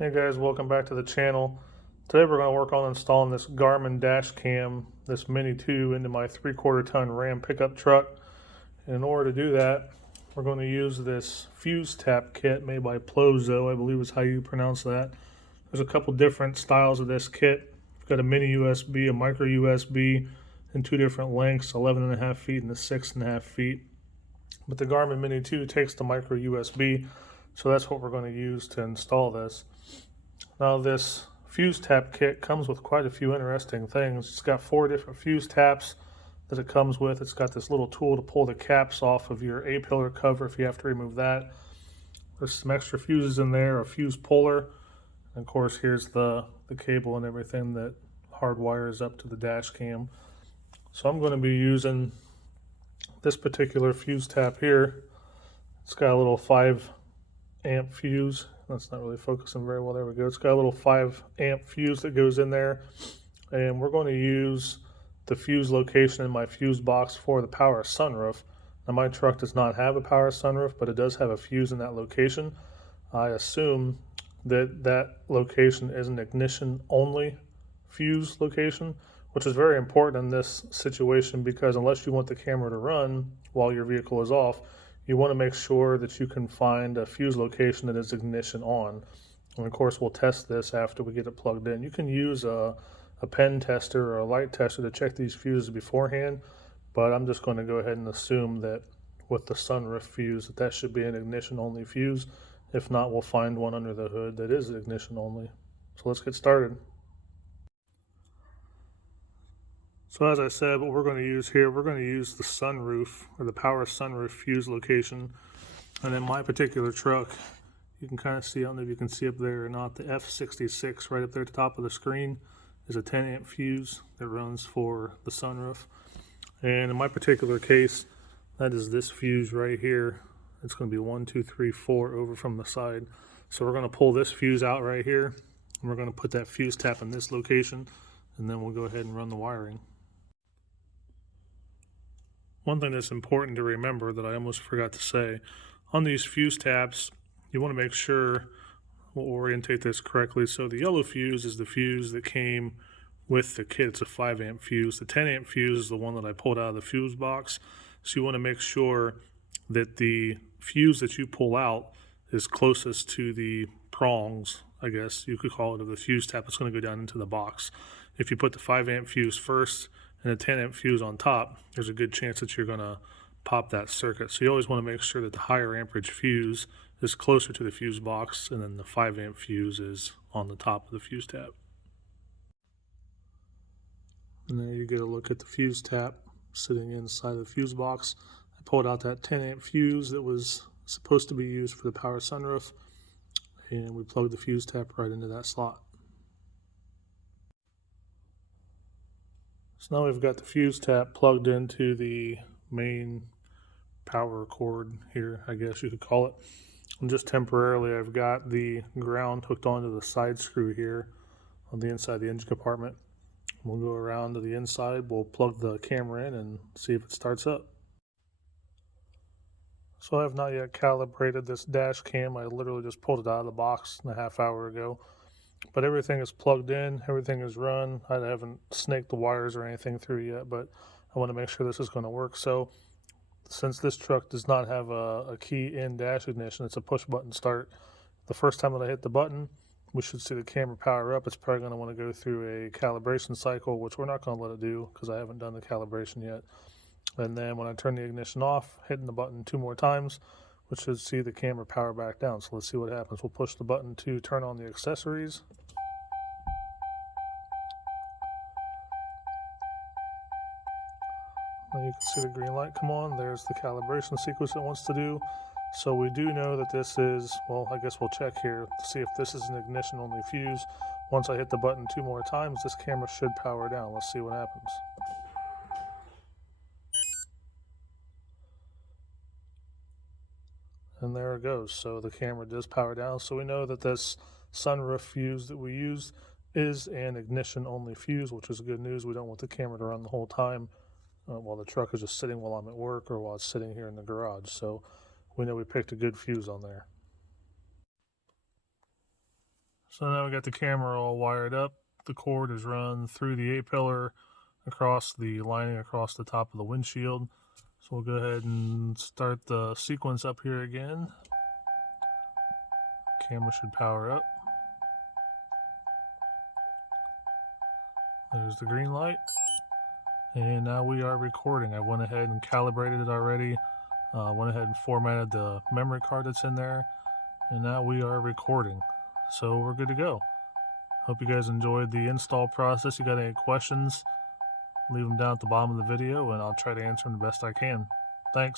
Hey guys, welcome back to the channel. Today we're going to work on installing this Garmin dash cam, this Mini 2, into my 3/4 ton Ram pickup truck. And in order to do that, we're going to use this fuse tap kit made by Plozo, I believe is how you pronounce that. There's a couple different styles of this kit. We've got a mini USB, a micro USB, in two different lengths, 11.5 feet and a 6.5 feet. But the Garmin Mini 2 takes the micro USB, so that's what we're going to use to install this. Now this fuse tap kit comes with quite a few interesting things. It's got 4 different fuse taps that it comes with. It's got this little tool to pull the caps off of your A-pillar cover if you have to remove that. There's some extra fuses in there, a fuse puller, and of course here's the cable and everything that hardwires up to the dash cam. So I'm going to be using this particular fuse tap here. It's got a little 5 amp fuse. That's not really focusing very well. There we go. It's got a little 5 amp fuse that goes in there, and we're going to use the fuse location in my fuse box for the power sunroof. Now my truck does not have a power sunroof, but it does have a fuse in that location. I assume that that location is an ignition only fuse location, which is very important in this situation because unless you want the camera to run while your vehicle is off, you want to make sure that you can find a fuse location that is ignition on. And of course, we'll test this after we get it plugged in. You can use a pen tester or a light tester to check these fuses beforehand, but I'm just going to go ahead and assume that with the sunroof fuse that should be an ignition only fuse. If not, we'll find one under the hood that is ignition only. So let's get started. So as I said, what we're going to use here, we're going to use the sunroof or the power sunroof fuse location. And in my particular truck, you can kind of see, I don't know if you can see up there or not, the F66 right up there at the top of the screen is a 10 amp fuse that runs for the sunroof. And in my particular case, that is this fuse right here. It's going to be 1, 2, 3, 4 over from the side. So we're going to pull this fuse out right here, and we're going to put that fuse tap in this location, and then we'll go ahead and run the wiring. One thing that's important to remember that I almost forgot to say, on these fuse taps, you want to make sure we'll orientate this correctly. So the yellow fuse is the fuse that came with the kit. It's a 5 amp fuse. The 10 amp fuse is the one that I pulled out of the fuse box. So you want to make sure that the fuse that you pull out is closest to the prongs, I guess you could call it, of the fuse tap. It's going to go down into the box. If you put the 5 amp fuse first and a 10 amp fuse on top, there's a good chance that you're going to pop that circuit. So you always want to make sure that the higher amperage fuse is closer to the fuse box, and then the 5 amp fuse is on the top of the fuse tap. And there you get a look at the fuse tap sitting inside the fuse box. I pulled out that 10 amp fuse that was supposed to be used for the power sunroof, and we plugged the fuse tap right into that slot. So now we've got the fuse tap plugged into the main power cord here, I guess you could call it. And just temporarily, I've got the ground hooked onto the side screw here on the inside of the engine compartment. We'll go around to the inside, we'll plug the camera in and see if it starts up. So I have not yet calibrated this dash cam. I literally just pulled it out of the box a half hour ago. But everything is plugged in, everything is run. I haven't snaked the wires or anything through yet, but I want to make sure this is going to work. So since this truck does not have a key in dash ignition, it's a push button start. The first time that I hit the button, we should see the camera power up. It's probably going to want to go through a calibration cycle, which we're not going to let it do because I haven't done the calibration yet. And then when I turn the ignition off, hitting the button 2 more times, we should see the camera power back down. So let's see what happens. We'll push the button to turn on the accessories. Now you can see the green light come on. There's the calibration sequence it wants to do. So we do know that this is, well, I guess we'll check here to see if this is an ignition only fuse. Once I hit the button 2 more times, this camera should power down. Let's see what happens. And there it goes. So the camera does power down. So we know that this sunroof fuse that we used is an ignition only fuse, which is good news. We don't want the camera to run the whole time while the truck is just sitting while I'm at work or while it's sitting here in the garage. So we know we picked a good fuse on there. So now we got the camera all wired up. The cord is run through the A-pillar across the lining across the top of the windshield. So we'll go ahead and start the sequence up here again. Camera should power up. There's the green light. And now we are recording. I went ahead and calibrated it already. Went ahead and formatted the memory card that's in there. And now we are recording. So we're good to go. Hope you guys enjoyed the install process. You got any questions, leave them down at the bottom of the video and I'll try to answer them the best I can. Thanks.